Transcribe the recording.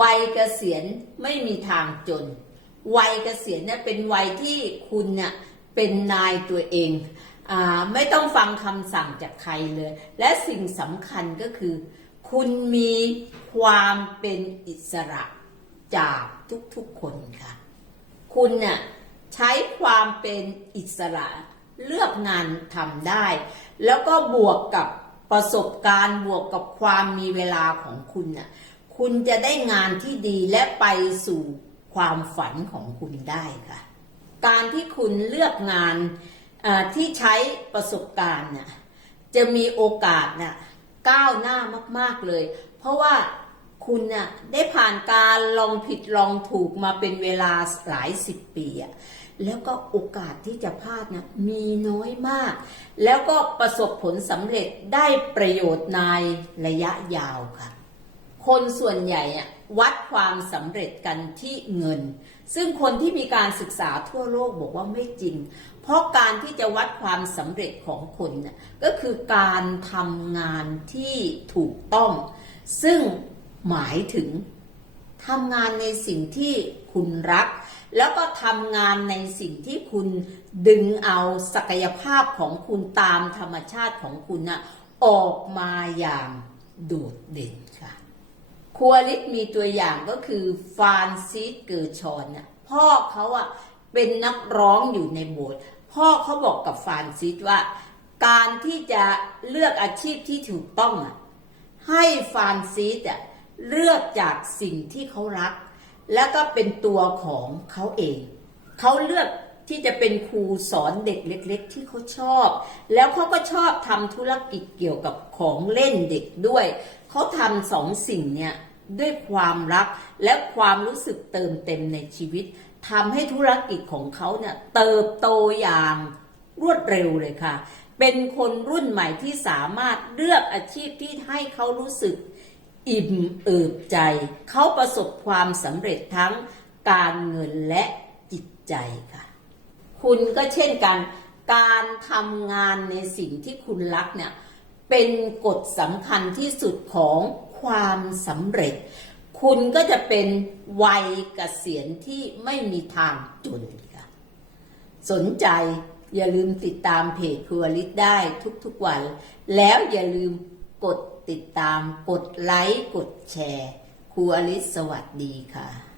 วัยเกษียณไม่มีทางจน วัยเกษียณเนี่ยเป็นวัยที่คุณเนี่ยเป็นนายตัวเองอาไม่ต้องฟังคำสั่งจากใครเลย และสิ่งสำคัญก็คือ คุณมีความเป็นอิสระจากทุกๆคนค่ะ คุณเนี่ยใช้ความเป็นอิสระเลือกงานทำได้ แล้วก็บวกกับประสบการณ์บวกกับความมีเวลาของคุณน่ะ คุณจะได้งานที่ดีและไปสู่ความฝันของคุณได้ค่ะ การที่คุณเลือกงานที่ใช้ประสบการณ์น่ะจะมีโอกาสน่ะก้าวหน้ามาก ๆเลย เพราะว่าคุณน่ะได้ผ่านการลองผิดลองถูกมาเป็นเวลาหลายสิบปีอะแล้วก็โอกาสที่จะพลาดนะมีน้อยมาก แล้วก็ประสบผลสำเร็จได้ประโยชน์ในระยะยาวค่ะ คนส่วนใหญ่วัดความสำเร็จกันที่เงิน ซึ่งคนที่มีการศึกษาทั่วโลกบอกว่าไม่จริง เพราะการที่จะวัดความสำเร็จของคนก็คือการทำงานที่ถูกต้อง ซึ่งหมายถึงทำงานในสิ่งที่คุณรัก แล้วก็ทำงานในสิ่งที่คุณดึงเอาศักยภาพของคุณตามธรรมชาติของคุณนะออกมาอย่างโดดเด่นค่ะ ครัวลิศมีตัวอย่างก็คือฟานซิสเกอร์ชอนน่ะพ่อเขาอะเป็นนักร้องอยู่ในโบสถ์พ่อเขาบอกกับฟานซิสว่า การที่จะเลือกอาชีพที่ถูกต้องอะให้ฟานซิสอะเลือกจากสิ่งที่เขารัก แล้วก็เป็นตัวของเขาเอง เขาเลือก ที่จะเป็นครูสอนเด็กเล็ก ๆ ที่เขาชอบ แล้วเขาก็ชอบทำธุรกิจเกี่ยวกับของเล่นเด็กด้วย เขาทำสองสิ่งเนี่ยด้วยความรักและความรู้สึกเติมเต็มในชีวิตทำให้ธุรกิจของเขาเนี่ยเติบโตอย่างรวดเร็วเลยค่ะ เป็นคนรุ่นใหม่ที่สามารถเลือกอาชีพที่ให้เขารู้สึกอิ่มเอิบใจ เขาประสบความสำเร็จทั้งการเงินและจิตใจค่ะ คุณก็เช่นกัน การทำงานในสิ่งที่คุณรักเนี่ยเป็นกฎสำคัญที่สุดของความสำเร็จ คุณก็จะเป็นวัยเกษียณที่ไม่มีทางจนค่ะสนใจอย่าลืมติดตามเพจครัวลิศได้ทุกๆวัน แล้วอย่าลืมกดติดตามกดไลค์กดแชร์ครัวลิศสวัสดีค่ะ